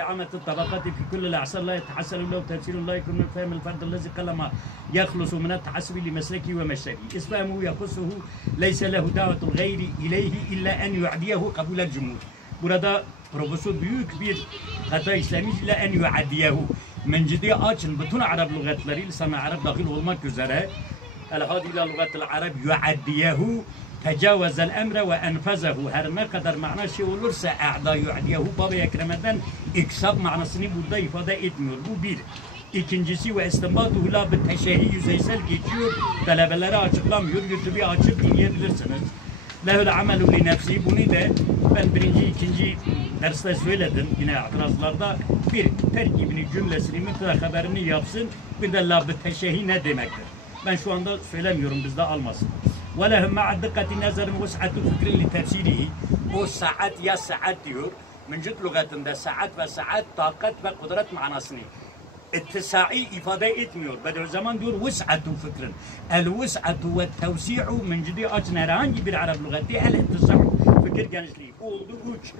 إعانة الطبقات في كل الأعصار لا يتحسن له تفسير لا يكون من فهم الفرد الذي قلما يخلص من التحسب لمسلكه ومشتري إسلامه يخصه ليس له دعوة الغير إليه إلا أن يعديه قبول الجمهور. Burada profesör büyük bir hata işlemiş ile en yuaddiyehu. Mencidi açın bütün Arap lügatları lisan-ı Arap dahil olmak üzere el-hadi ila lügatil Arab yuaddiyehu tecavezel emre ve enfezehu. Her ne kadar mana şey olursa a'da yuaddiyehu baba ekremeden iksab manasını burada ifade etmiyor. Bu bir. İkincisi ve istinbatuhu la bi teşehi yüzeysel geçiyor. Talebelere açıklamıyor. YouTube'u açıp dinleyebilirsiniz. Lehul amelu li nefsi. Bunu da ben birinci, ikinci derste söyledim. Yine itirazlarda bir terkibini, cümlesini, mutlaka haberini yapsın. Bir de la bi teşehi ne demektir? Ben şu anda söylemiyorum, bizde almasın. Ve lehum ma'a dikkati nazarin vus'atu fikrin li tefsirihi. O saat ya saat diyor. Mevcut lügatında saat ve saat takat ve kudret manasını ittisai ifade etmiyor. Bediüzzaman diyor vus'atu fikrin. El-vus'atu ve tevsi'u mencidi açın herhangi bir Arap lügati el-ittisa'u fikir genişliği. Oldu üç.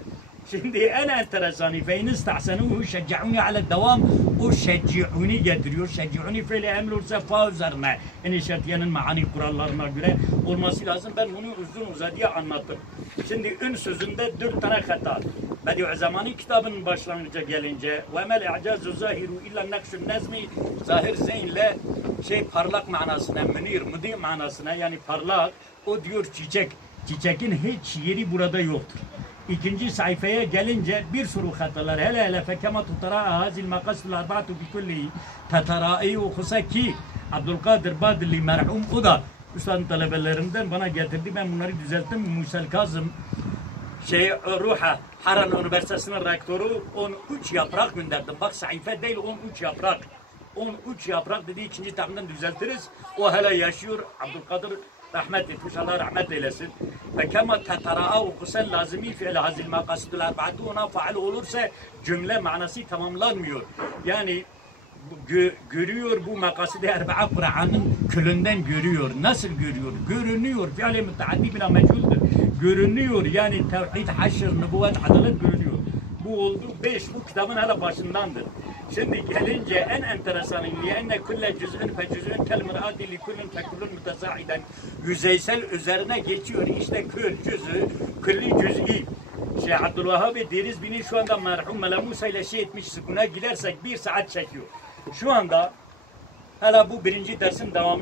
Şimdi en enteresanı fe istahsenuhu şec'uni ala devam. O şec'uni getiriyor. Şec'uni fiili emri olsa fa üzerine. Yani şertiyenin maani kurallarına göre olması lazım. Ben bunu uzun uzadıya anlattım. Şimdi ün sözünde 4 tane hata. Bediüzzaman'ın kitabının başlangıca gelince ve mel i'cazu zahiru illa nakşun nezmi zahir zeynle parlak manasına, münir, müdi manasına yani parlak. O diyor çiçek. Çiçekin hiç yeri burada yoktur. İkinci sayfaya gelince bir sürü hatalar hele fekema tutara hazil maqasidul arba'atu bi kulli tatara'i hususa ki Abdülkadir Badili merhum o da üstadın talebelerinden bana getirdi. Ben bunları düzelttim. Musel Kazım Ruha Haran Üniversitesi'nin rektörü 13 yaprak gönderdim. Bak sayfa değil 13 yaprak. 13 yaprak dedi ikinci takımdan düzeltiriz. O hala yaşıyor. Abdülkadir rahmet etmiş. Allah rahmet eylesin. Ve kema tetara'a hukusen lazimi fiil hazil maqasidul arba'atu ona faal olursa cümle manası tamamlanmıyor. Yani görüyor bu makasidi erba'a Kur'an'ın külünden görüyor. Nasıl görüyor? Görünüyor. Fiil-i müteaddi bila meculdür. Görünüyor. Yani tevhid, haşr, nübüvvet, adalet görünüyor. Bu oldu 5. Bu kitabın hala başındandır. Şimdi gelince en enteresanı enne kulle cüz'ün fe cüz'ün kel mir'ati li kullin fe kullun mütesa'iden yüzeysel üzerine geçiyor. İşte kül cüz'ü, külli cüz'i. Abdülvahhab deriz bini şu anda merhum Melamusa ile etmiş sükuna gidersek 1 saat çekiyor. Şu anda hala bu birinci dersin devamı.